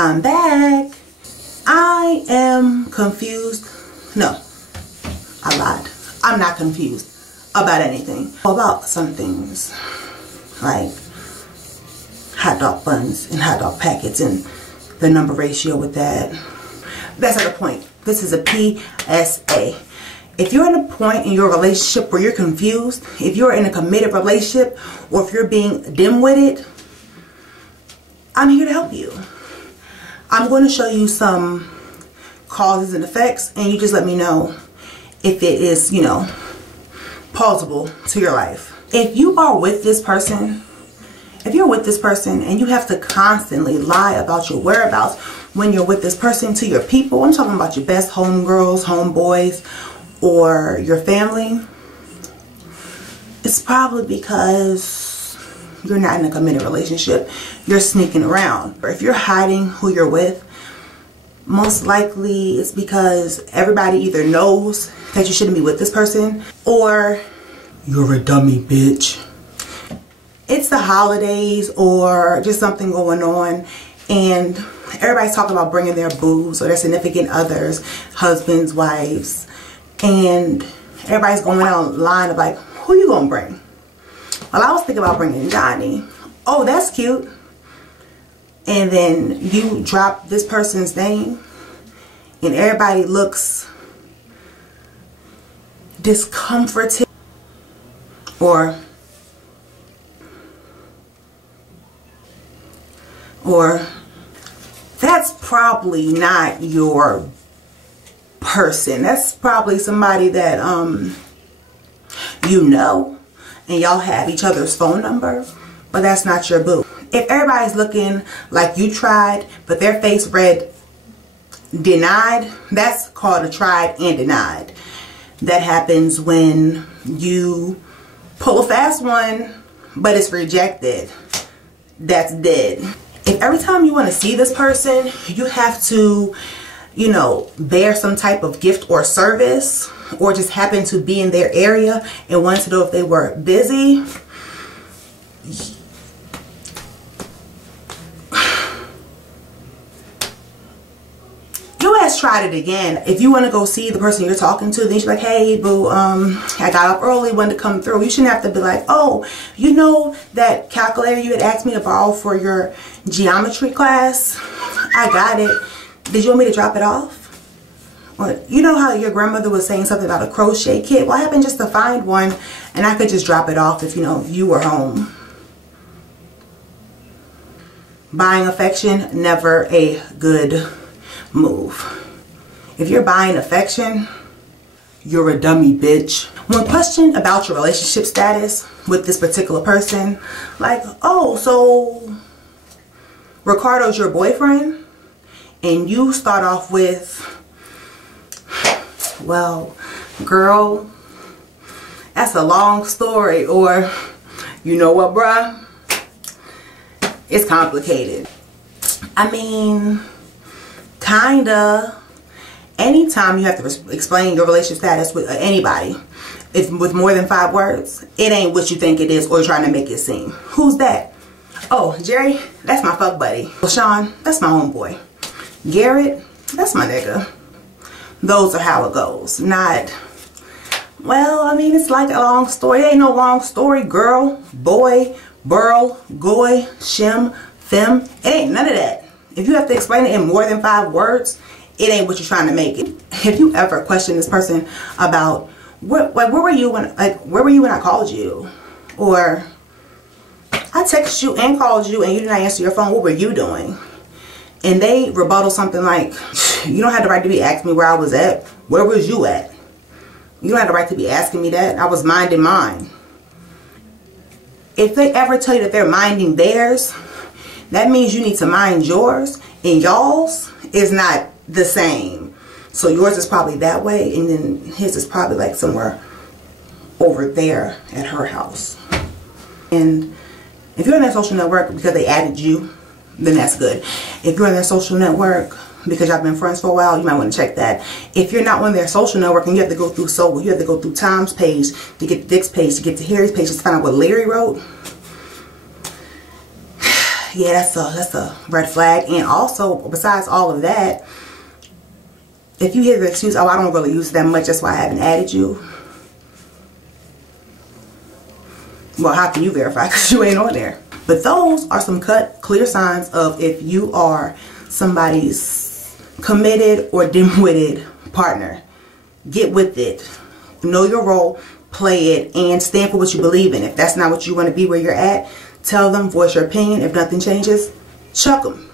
I'm back. I am confused. No, I lied. I'm not confused about anything. About some things like hot dog buns and hot dog packets and the number ratio with that. That's not the point. This is a PSA. If you're at a point in your relationship where you're confused, if you're in a committed relationship, or if you're being dim-witted, I'm here to help you. I'm going to show you some causes and effects, and you just let me know if it is, you know, plausible to your life. If you are with this person, if you're with this person and you have to constantly lie about your whereabouts when you're with this person to your people, I'm talking about your best homegirls, homeboys, or your family, it's probably because you're not in a committed relationship. You're sneaking around. Or if you're hiding who you're with, most likely it's because everybody either knows that you shouldn't be with this person, or you're a dummy bitch. It's the holidays or just something going on, and everybody's talking about bringing their boos or their significant others, husbands, wives, and everybody's going online of like, who you gonna bring? Well, I was thinking about bringing Johnny. Oh, that's cute. And then you drop this person's name and everybody looks discomforted, or that's probably not your person. That's probably somebody that you know, and y'all have each other's phone number, but that's not your boo. If everybody's looking like you tried but their face read denied, that's called a tried and denied. That happens when you pull a fast one but it's rejected. That's dead. If every time you want to see this person you have to, you know, bear some type of gift or service, or just happen to be in their area and wanted to know if they were busy, your ass tried it again. If you want to go see the person you're talking to, then you're like, hey boo, I got up early, wanted to come through. You shouldn't have to be like, oh, you know that calculator you had asked me to borrow for your geometry class? I got it. Did you want me to drop it off? Or, you know how your grandmother was saying something about a crochet kit? Well, I happened just to find one and I could just drop it off if, you know, you were home. Buying affection, never a good move. If you're buying affection, you're a dummy bitch. When questioned about your relationship status with this particular person, like, oh, so Ricardo's your boyfriend? And you start off with, well, girl, that's a long story. Or, you know what, bruh? It's complicated. I mean, kinda. Anytime you have to explain your relationship status with anybody, if with more than 5 words, it ain't what you think it is or trying to make it seem. Who's that? Oh, Jerry, that's my fuck buddy. Well, Sean, that's my homeboy. Garrett, that's my nigga. Those are how it goes. Not, well, I mean, it's like a long story. It ain't no long story, girl, boy, burl, goy, shim, fem. It ain't none of that. If you have to explain it in more than 5 words, it ain't what you're trying to make it. If you ever question this person about where were you when I called you, or I texted you and called you and you did not answer your phone, what were you doing? And they rebuttal something like, you don't have the right to be asking me where I was at. Where was you at? You don't have the right to be asking me that. I was minding mine. If they ever tell you that they're minding theirs, that means you need to mind yours, and y'all's is not the same. So yours is probably that way, and then his is probably like somewhere over there at her house. And if you're on that social network because they added you, then that's good. If you're on their social network because y'all been friends for a while, you might want to check that. If you're not on their social network and you have to go through you have to go through Tom's page to get Dick's page to get to Harry's page just to find out what Larry wrote, yeah, that's a red flag. And also, besides all of that, if you hear the excuse, oh, I don't really use it that much, that's why I haven't added you. Well, how can you verify? Because you ain't on there. But those are some clear signs of if you are somebody's committed or dim-witted partner. Get with it. Know your role, play it, and stand for what you believe in. If that's not what you want to be where you're at, tell them, voice your opinion. If nothing changes, chuck them.